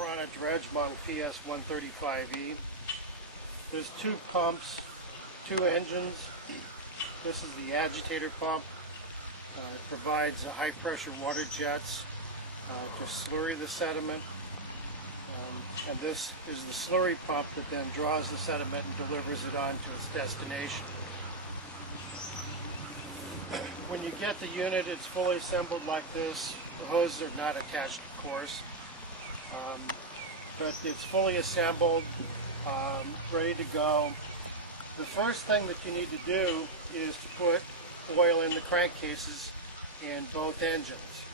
Piranha Dredge model PS135E. There's two pumps, two engines. This is the agitator pump. It provides high pressure water jets to slurry the sediment. And this is the slurry pump that then draws the sediment and delivers it on to its destination. When you get the unit, it's fully assembled like this. The hoses are not attached, of course, but it's fully assembled, ready to go. The first thing that you need to do is to put oil in the crankcases in both engines,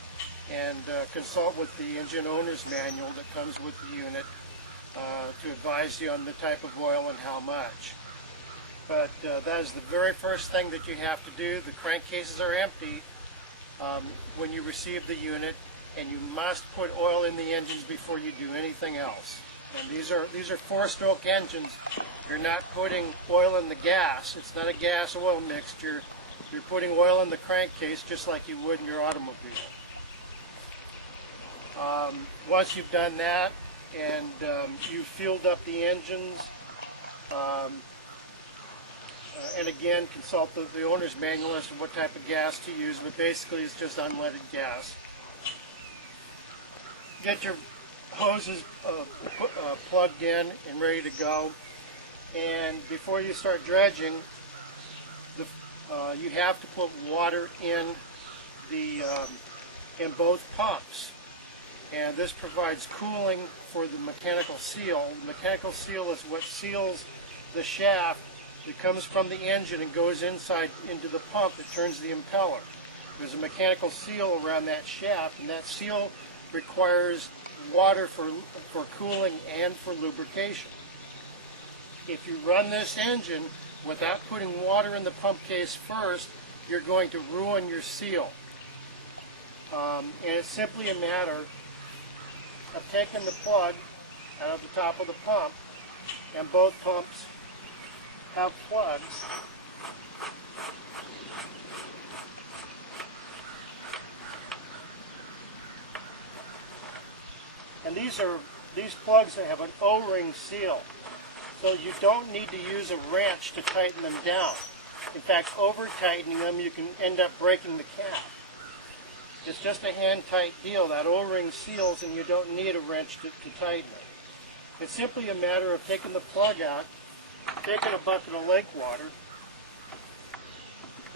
and consult with the engine owner's manual that comes with the unit to advise you on the type of oil and how much. But that is the very first thing that you have to do. The crankcases are empty when you receive the unit, and you must put oil in the engines before you do anything else. And these are four-stroke engines. You're not putting oil in the gas. It's not a gas-oil mixture. You're putting oil in the crankcase just like you would in your automobile. Once you've done that and you've fueled up the engines, and again, consult the owner's manual as to what type of gas to use, but basically it's just unleaded gas. Get your hoses plugged in and ready to go, and before you start dredging, you have to put water in both pumps, and this provides cooling for the mechanical seal. The mechanical seal is what seals the shaft that comes from the engine and goes inside into the pump that turns the impeller. There's a mechanical seal around that shaft, and that seal requires water for cooling and for lubrication. If you run this engine without putting water in the pump case first, you're going to ruin your seal. And it's simply a matter of taking the plug out of the top of the pump, and both pumps have plugs. And these plugs have an O-ring seal, so you don't need to use a wrench to tighten them down. In fact, over tightening them, you can end up breaking the cap. It's just a hand-tight deal. That O-ring seals, and you don't need a wrench to tighten it. It's simply a matter of taking the plug out, taking a bucket of lake water,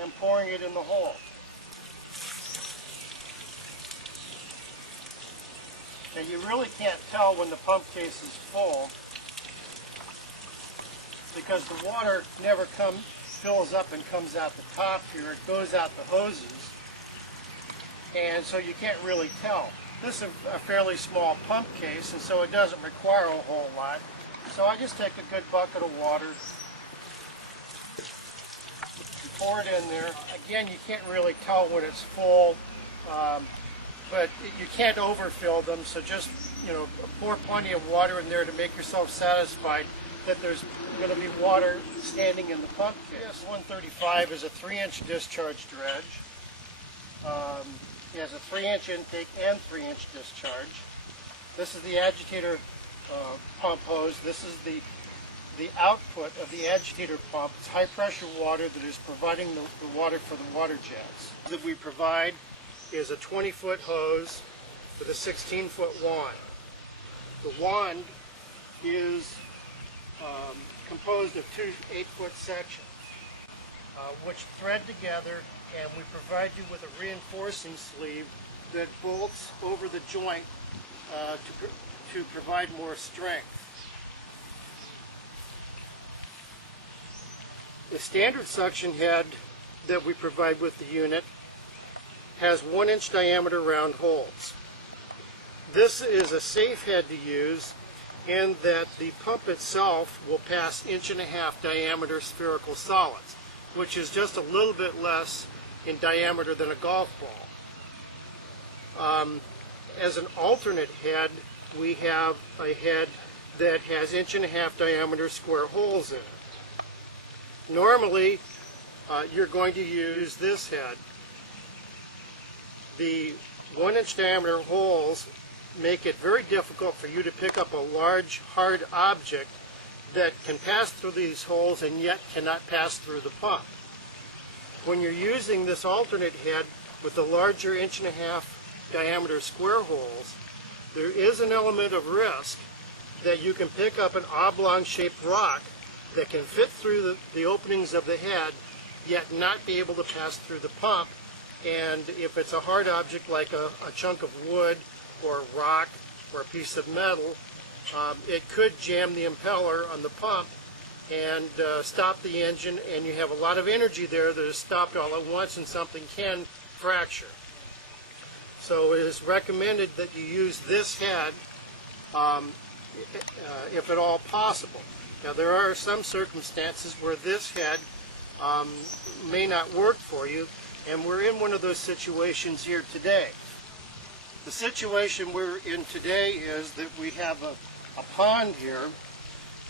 and pouring it in the hole. And you really can't tell when the pump case is full, because the water never fills up and comes out the top here. It goes out the hoses, and so you can't really tell. This is a fairly small pump case, and so it doesn't require a whole lot. So I just take a good bucket of water, pour it in there. Again, you can't really tell when it's full, but you can't overfill them, so just, pour plenty of water in there to make yourself satisfied that there's going to be water standing in the pump case. PS135 is a 3-inch discharge dredge. It has a 3-inch intake and 3-inch discharge. This is the agitator pump hose. This is the output of the agitator pump. It's high pressure water that is providing the water for the water jets. That we provide is a 20-foot hose with a 16-foot wand. The wand is composed of two 8-foot sections, which thread together, and we provide you with a reinforcing sleeve that bolts over the joint to provide more strength. The standard suction head that we provide with the unit has 1-inch diameter round holes. This is a safe head to use in that the pump itself will pass 1.5-inch diameter spherical solids, which is just a little bit less in diameter than a golf ball. As an alternate head, we have a head that has 1.5-inch diameter square holes in it. Normally, you're going to use this head. The 1-inch diameter holes make it very difficult for you to pick up a large, hard object that can pass through these holes and yet cannot pass through the pump. When you're using this alternate head with the larger 1.5-inch diameter square holes, there is an element of risk that you can pick up an oblong-shaped rock that can fit through the openings of the head, yet not be able to pass through the pump. And if it's a hard object like a chunk of wood or a rock or a piece of metal, it could jam the impeller on the pump and stop the engine, and you have a lot of energy there that is stopped all at once, and something can fracture. So it is recommended that you use this head if at all possible. Now there are some circumstances where this head may not work for you, and we're in one of those situations here today. The situation we're in today is that we have a pond here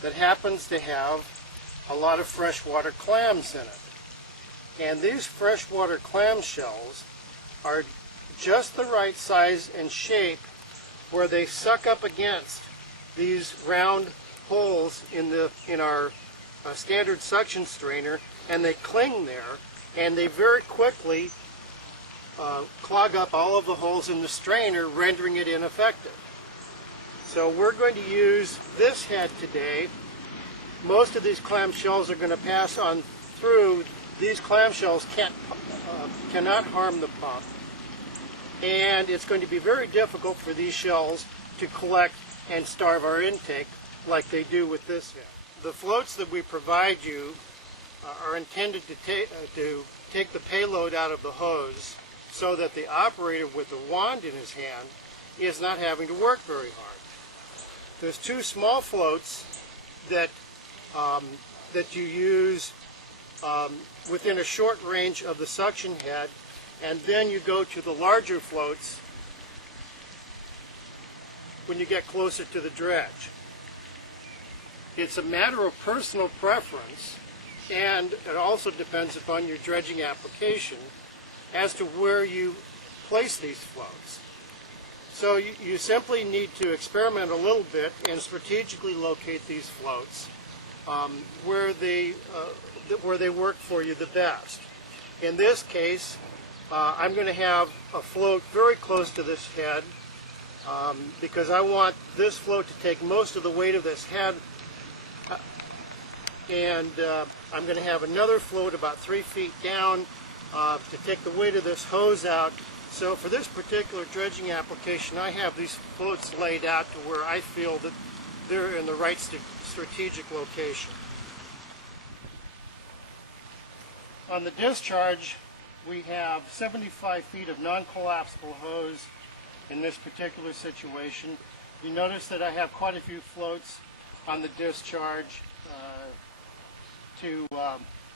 that happens to have a lot of freshwater clams in it. And these freshwater clam shells are just the right size and shape where they suck up against these round holes in our standard suction strainer, and they cling there, and they very quickly clog up all of the holes in the strainer, rendering it ineffective. So we're going to use this head today. Most of these clam shells are going to pass on through. These clam shells cannot harm the pump, and it's going to be very difficult for these shells to collect and starve our intake like they do with this head. The floats that we provide you are intended to take the payload out of the hose so that the operator with the wand in his hand is not having to work very hard. There's two small floats that you use within a short range of the suction head, and then you go to the larger floats when you get closer to the dredge. It's a matter of personal preference, and it also depends upon your dredging application as to where you place these floats. So you simply need to experiment a little bit and strategically locate these floats where they work for you the best. In this case, I'm going to have a float very close to this head because I want this float to take most of the weight of this head, and I'm going to have another float about 3 feet down to take the weight of this hose out. So for this particular dredging application, I have these floats laid out to where I feel that they're in the right strategic location. On the discharge, we have 75 feet of non-collapsible hose in this particular situation. You notice that I have quite a few floats on the discharge to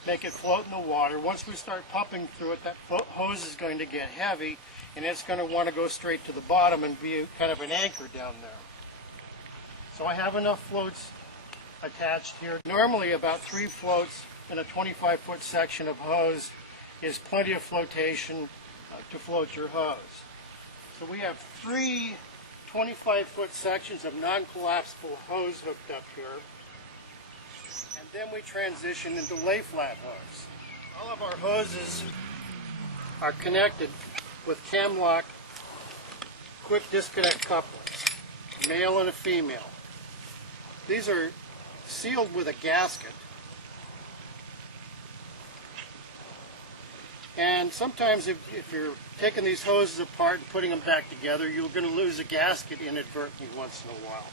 make it float in the water. Once we start pumping through it, that hose is going to get heavy, and it's going to want to go straight to the bottom and be kind of an anchor down there. So I have enough floats attached here. Normally about 3 floats in a 25-foot section of hose is plenty of flotation to float your hose. So we have 3 25-foot sections of non-collapsible hose hooked up here. And then we transition into lay flat hose. All of our hoses are connected with cam-lock quick disconnect couplings, male and a female. These are sealed with a gasket. And sometimes if you're taking these hoses apart and putting them back together, you're going to lose a gasket inadvertently once in a while.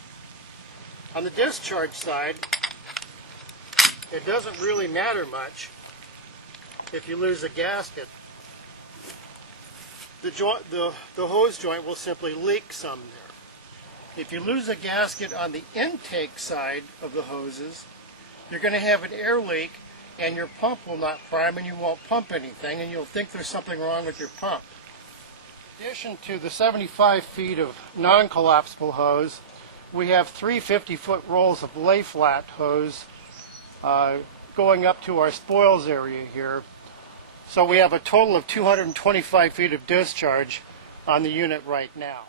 On the discharge side, it doesn't really matter much if you lose a gasket. The hose joint will simply leak some there. If you lose a gasket on the intake side of the hoses, you're going to have an air leak, and your pump will not prime, and you won't pump anything, and you'll think there's something wrong with your pump. In addition to the 75 feet of non-collapsible hose, we have 3 50-foot rolls of lay flat hose going up to our spoils area here. So we have a total of 225 feet of discharge on the unit right now.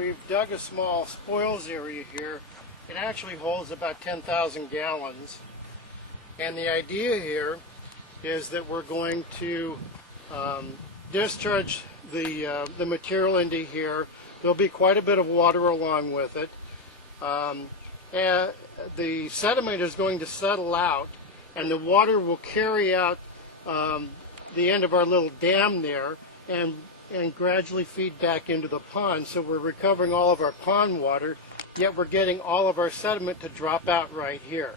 we've dug a small spoils area here. It actually holds about 10,000 gallons. And the idea here is that we're going to discharge the material into here. There'll be quite a bit of water along with it. And the sediment is going to settle out, and the water will carry out the end of our little dam there and gradually feed back into the pond. So we're recovering all of our pond water, yet we're getting all of our sediment to drop out right here.